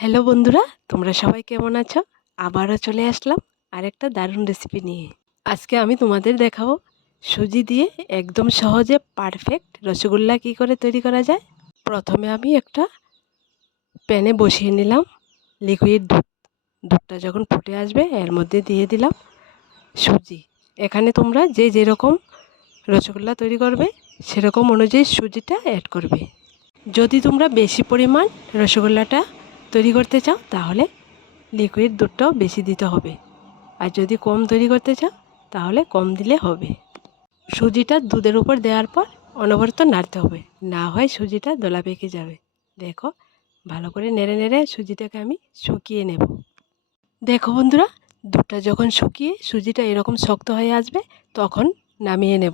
Hello বন্ধুরা, তোমরা সবাই কেমন আছো? আবারও চলে আসলাম আরেকটা দারুণ রেসিপি নিয়ে। আজকে আমি তোমাদের দেখাবো সুজি দিয়ে একদম সহজে পারফেক্ট রসগোল্লা কী করে তৈরি করা যায়। প্রথমে আমি একটা প্যানে বসিয়ে নিলাম লিকুইড দুধ। দুধটা যখন ফুটে আসবে, এর মধ্যে দিয়ে দিলাম সুজি। এখানে তোমরা যে যেরকম রসগোল্লা তৈরি করবে, সেরকম অনুযায়ী সুজিটা অ্যাড করবে। যদি তোমরা বেশি পরিমাণ রসগোল্লাটা তৈরি করতে চাও, তাহলে লিকুইড দুধটাও বেশি দিতে হবে। আর যদি কম তৈরি করতে চাও, তাহলে কম দিলে হবে। সুজিটা দুধের উপর দেওয়ার পর অনবরত নাড়তে হবে। না হয় সুজিটা দোলা পেকে যাবে। দেখো, ভালো করে নেড়ে নেড়ে সুজিটাকে আমি শুকিয়ে নেব। দেখো বন্ধুরা, দুধটা যখন শুকিয়ে সুজিটা এরকম শক্ত হয়ে আসবে, তখন নামিয়ে নেব।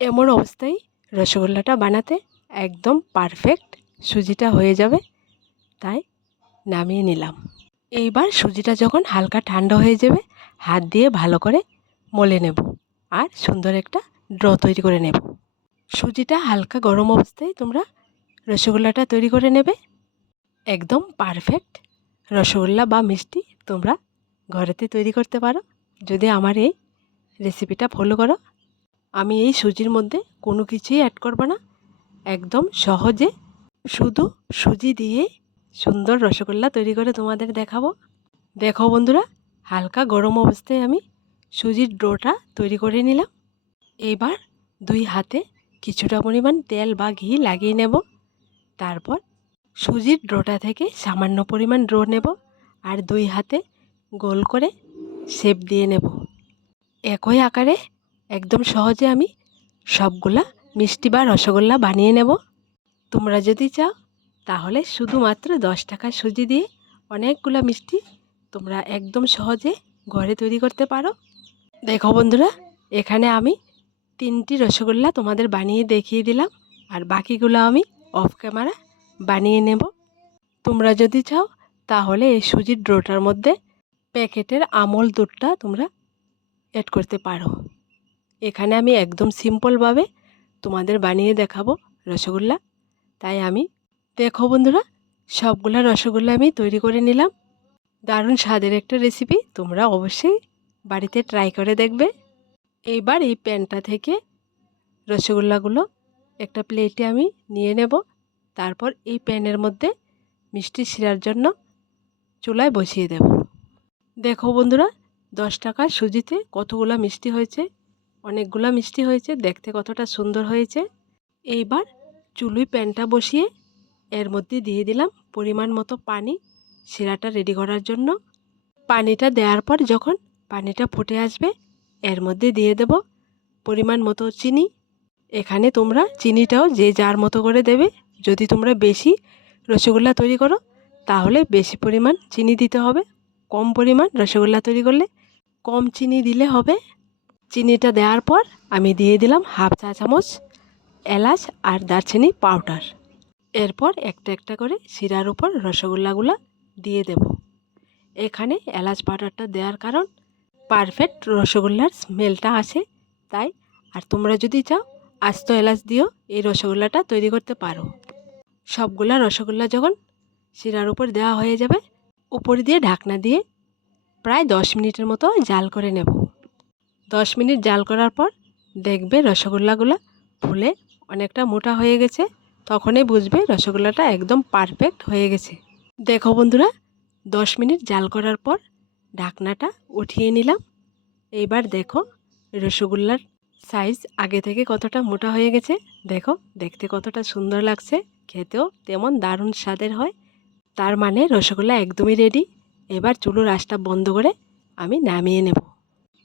এমন অবস্থায় রসগোল্লাটা বানাতে একদম পারফেক্ট সুজিটা হয়ে যাবে। তাই নামিয়ে নিলাম। এইবার সুজিটা যখন হালকা ঠান্ডা হয়ে যাবে, হাত দিয়ে ভালো করে মলে নেব আর সুন্দর একটা ড্র তৈরি করে নেব। সুজিটা হালকা গরম অবস্থায় তোমরা রসগোল্লাটা তৈরি করে নেবে। একদম পারফেক্ট রসগোল্লা বা মিষ্টি তোমরা ঘরেতে তৈরি করতে পারো। যদি আমার এই রেসিপিটা ফলো করো, আমি এই সুজির মধ্যে কোনো কিছুই অ্যাড করব না। একদম সহজে শুধু সুজি দিয়ে সুন্দর রসগোল্লা তৈরি করে তোমাদের দেখাবো। দেখো বন্ধুরা, হালকা গরম অবস্থায় আমি সুজির ডোটা তৈরি করে নিলাম। এবার দুই হাতে কিছুটা পরিমাণ তেল বা ঘি লাগিয়ে নেব। তারপর সুজির ডোটা থেকে সামান্য পরিমাণ ড্রো নেব আর দুই হাতে গোল করে শেপ দিয়ে নেব। একই আকারে একদম সহজে আমি সবগুলা মিষ্টি বা রসগোল্লা বানিয়ে নেব। তোমরা যদি চাও তাহলে শুধুমাত্র দশ টাকা সুজি দিয়ে অনেকগুলো মিষ্টি তোমরা একদম সহজে ঘরে তৈরি করতে পারো। দেখো বন্ধুরা, এখানে আমি তিনটি রসগোল্লা তোমাদের বানিয়ে দেখিয়ে দিলাম আর বাকিগুলো আমি অফ ক্যামেরা বানিয়ে নেব। তোমরা যদি চাও, তাহলে এই সুজির ড্রোটার মধ্যে প্যাকেটের আমল দুধটা তোমরা অ্যাড করতে পারো। এখানে আমি একদম সিম্পলভাবে তোমাদের বানিয়ে দেখাবো রসগোল্লা। তাই আমি দেখো বন্ধুরা, সবগুলা রসগোল্লা আমি তৈরি করে নিলাম। দারুণ স্বাদের একটা রেসিপি তোমরা অবশ্যই বাড়িতে ট্রাই করে দেখবে। এইবার এই প্যানটা থেকে রসগোল্লাগুলো একটা প্লেটে আমি নিয়ে নেব। তারপর এই প্যানের মধ্যে মিষ্টি শিরার জন্য চুলায় বসিয়ে দেব। দেখো বন্ধুরা, দশ টাকা সুজিতে কতগুলো মিষ্টি হয়েছে, অনেকগুলো মিষ্টি হয়েছে, দেখতে কতটা সুন্দর হয়েছে। এইবার চুলুই প্যানটা বসিয়ে এর মধ্যে দিয়ে দিলাম পরিমাণ মতো পানি শিরাটা রেডি করার জন্য। পানিটা দেওয়ার পর যখন পানিটা ফুটে আসবে, এর মধ্যে দিয়ে দেব পরিমাণ মতো চিনি। এখানে তোমরা চিনিটাও যে যার মতো করে দেবে। যদি তোমরা বেশি রসগোল্লা তৈরি করো, তাহলে বেশি পরিমাণ চিনি দিতে হবে। কম পরিমাণ রসগোল্লা তৈরি করলে কম চিনি দিলে হবে। চিনিটা দেওয়ার পর আমি দিয়ে দিলাম হাফ চা চামচ এলাচ আর দারচিনি পাউডার এরপর একটা একটা করে শিরার উপর রসগোল্লাগুলো দিয়ে দেব। এখানে এলাচ পাউডারটা দেওয়ার কারণ পারফেক্ট রসগোল্লার স্মেলটা আসে, তাই আর তোমরা যদি চাও আস্ত এলাচ দিয়েও এই রসগোল্লাটা তৈরি করতে পারো। সবগুলা রসগোল্লা যখন শিরার উপর দেওয়া হয়ে যাবে, উপর দিয়ে ঢাকনা দিয়ে প্রায় দশ মিনিটের মতো জাল করে নেব। দশ মিনিট জাল করার পর দেখবে রসগোল্লাগুলো ফুলে অনেকটা মোটা হয়ে গেছে। তখনই বুঝবে রসগোল্লাটা একদম পারফেক্ট হয়ে গেছে। দেখো বন্ধুরা, দশ মিনিট জাল করার পর ঢাকনাটা উঠিয়ে নিলাম। এইবার দেখো রসগোল্লার সাইজ আগে থেকে কতটা মোটা হয়ে গেছে। দেখো, দেখতে কতটা সুন্দর লাগছে, খেতেও তেমন দারুণ স্বাদের হয়। তার মানে রসগোল্লা একদমই রেডি এবার চুলোর আঁচটা বন্ধ করে আমি নামিয়ে নেব।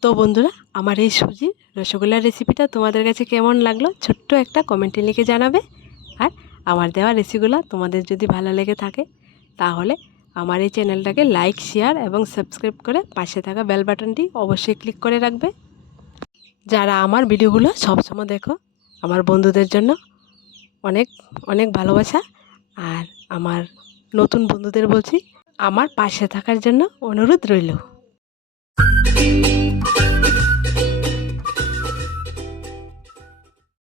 তো বন্ধুরা, আমার এই সুজির রসগোল্লার রেসিপিটা তোমাদের কাছে কেমন লাগল? ছোট্ট একটা কমেন্টে লিখে জানাবে। আমার দেওয়া রেসিপিগুলো তোমাদের যদি ভালো লেগে থাকে, তাহলে আমার এই চ্যানেলটাকে লাইক শেয়ার এবং সাবস্ক্রাইব করে পাশে থাকা বেল বাটনটি অবশ্যই ক্লিক করে রাখবে। যারা আমার ভিডিওগুলো সবসময় দেখো, আমার বন্ধুদের জন্য অনেক অনেক ভালোবাসা। আর আমার নতুন বন্ধুদের বলছি, আমার পাশে থাকার জন্য অনুরোধ রইল।